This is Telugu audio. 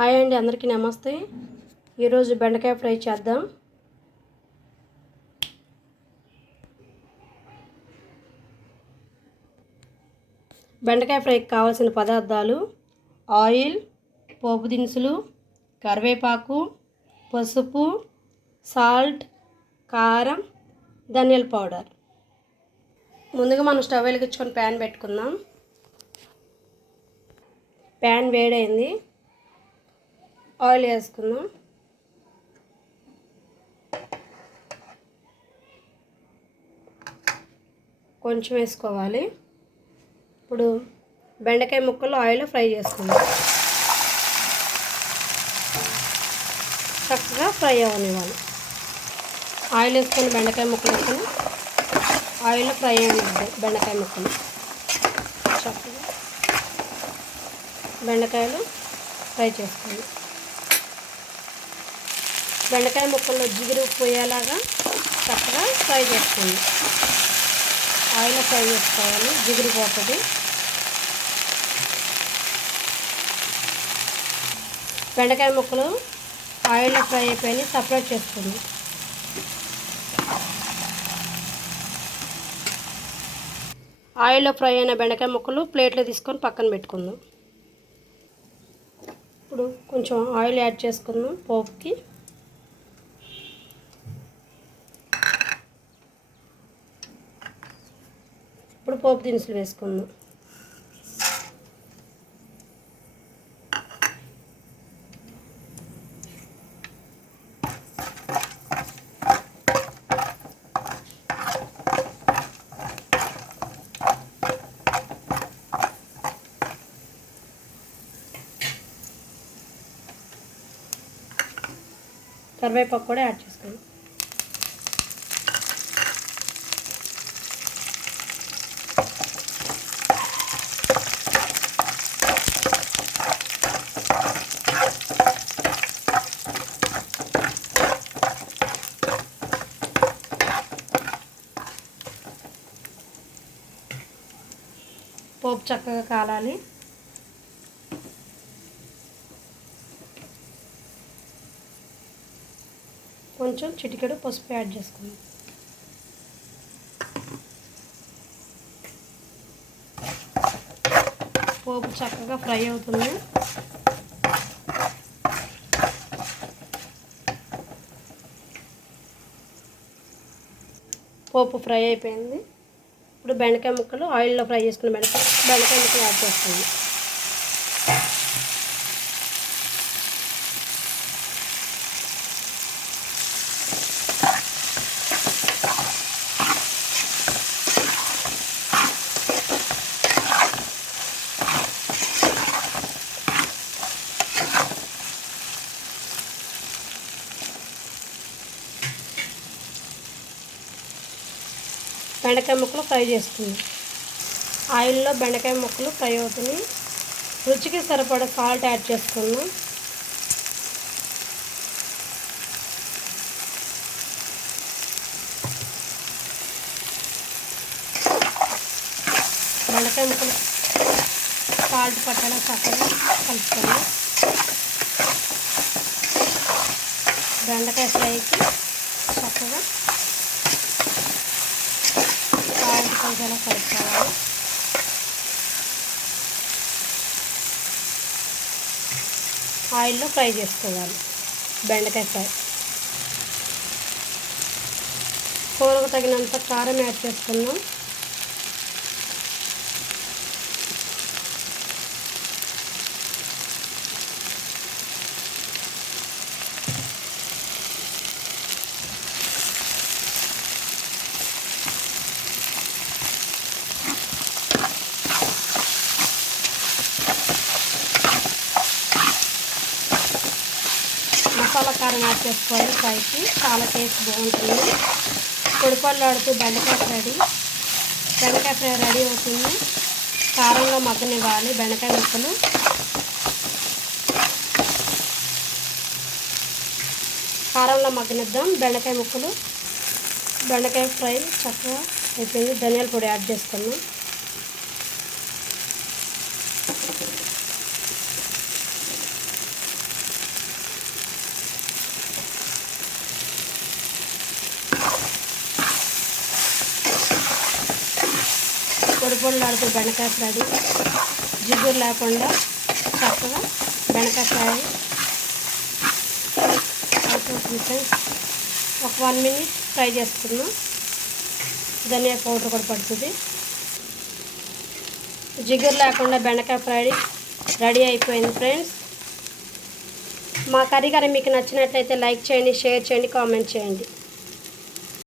హాయ్ అండి, అందరికీ నమస్తే. ఈరోజు బెండకాయ ఫ్రై చేద్దాం. బెండకాయ ఫ్రైకి కావాల్సిన పదార్థాలు: ఆయిల్, పోపు దినుసులు, కరివేపాకు, పసుపు, సాల్ట్, కారం, ధనియాల పౌడర్. ముందుగా మనం స్టవ్ వెలిగించుకొని ప్యాన్ పెట్టుకుందాం. ప్యాన్ వేడైంది, ఆయిల్ వేసుకుందాం. కొంచెం వేసుకోవాలి. ఇప్పుడు బెండకాయ ముక్కలు ఆయిల్లో ఫ్రై చేసుకుందాం. చక్కగా ఫ్రై అవ్వనివ్వాలి. ఆయిల్ వేసుకొని బెండకాయ ముక్కలు వేసుకొని ఆయిల్లో ఫ్రై అవ్వనివ్వాలి. బెండకాయ ముక్కలు చక్కగా బెండకాయలు ఫ్రై చేసుకోండి. బెండకాయ ముక్కల్లో జిగురు పోయేలాగా చక్కగా ఫ్రై చేసుకోండి. ఆయిల్లో ఫ్రై చేసుకోవాలి, జిగురు పోతుంది. బెండకాయ ముక్కలు ఆయిల్లో ఫ్రై అయిపోయి సపరేట్ చేసుకోండి. ఆయిల్లో ఫ్రై అయిన బెండకాయ ముక్కలు ప్లేట్లో తీసుకొని పక్కన పెట్టుకుందాం. ఇప్పుడు కొంచెం ఆయిల్ యాడ్ చేసుకుందాం పోపుకి. ఇప్పుడు పోపు దినుసులు వేసుకుందాం. కరివేపాకు కూడా యాడ్ చేసుకోండి. పోపు చక్కగా కాలాలి. కొంచెం చిటికెడు పసుపు యాడ్ చేసుకుందాం. పోపు చక్కగా ఫ్రై అవుతుంది. పోపు ఫ్రై అయిపోయింది. ఇప్పుడు బెండకాయ ముక్కలు ఆయిల్లో ఫ్రై చేసుకున్న బెండకాయ ముక్కలు యాడ్ చేసుకోండి. బెండకాయ ముక్కలు ఫ్రై చేసుకుందాం. ఆయిల్లో బెండకాయ ముక్కలు ఫ్రై అవుతున్నాయి. రుచికి సరిపడా సాల్ట్ యాడ్ చేసుకుందాం. బెండకాయ ముక్కలు సాల్ట్ పట్టేలా చక్కగా కలుపుకోండి. బెండకాయ ఫ్రైకి చక్కగా సాల్ట్ కలిసేలా కలుపుకోవాలి. ఆయిల్లో ఫ్రై చేసుకోవాలి బెండకాయ ఫ్రై. కూరకు తగినంత కారం యాడ్ చేసుకుందాం. మసాలా కారం యాడ్ చేసుకోవాలి. ఫ్రైకి చాలా టేస్ట్ బాగుంటుంది. పొడిపొడిలాడుతూ బెండకాయ ఫ్రై రెడీ అవుతుంది. కారంలో మగ్గనివ్వాలి బెండకాయ ముక్కలు. కారంలో మగ్గనిద్దాం బెండకాయ ముక్కలు. బెండకాయ ఫ్రై చక్కగా అయిపోయింది. ధనియాల పొడి యాడ్ చేసుకున్నాం. పొడి బెండకాయ ఫ్రై జిగురు లేకుండా చక్కగా బెండకాయ ఫ్రై అయిపోతుంది ఫ్రెండ్స్. ఒక 1 minute ఫ్రై చేసుకున్నాం. ధనియా పౌడర్ కూడా పడుతుంది. జిగురు లేకుండా బెండకాయ ఫ్రై రెడీ అయిపోయింది ఫ్రెండ్స్. మా కర్రీ కానీ మీకు నచ్చినట్లయితే లైక్ చేయండి, షేర్ చేయండి, కామెంట్ చేయండి.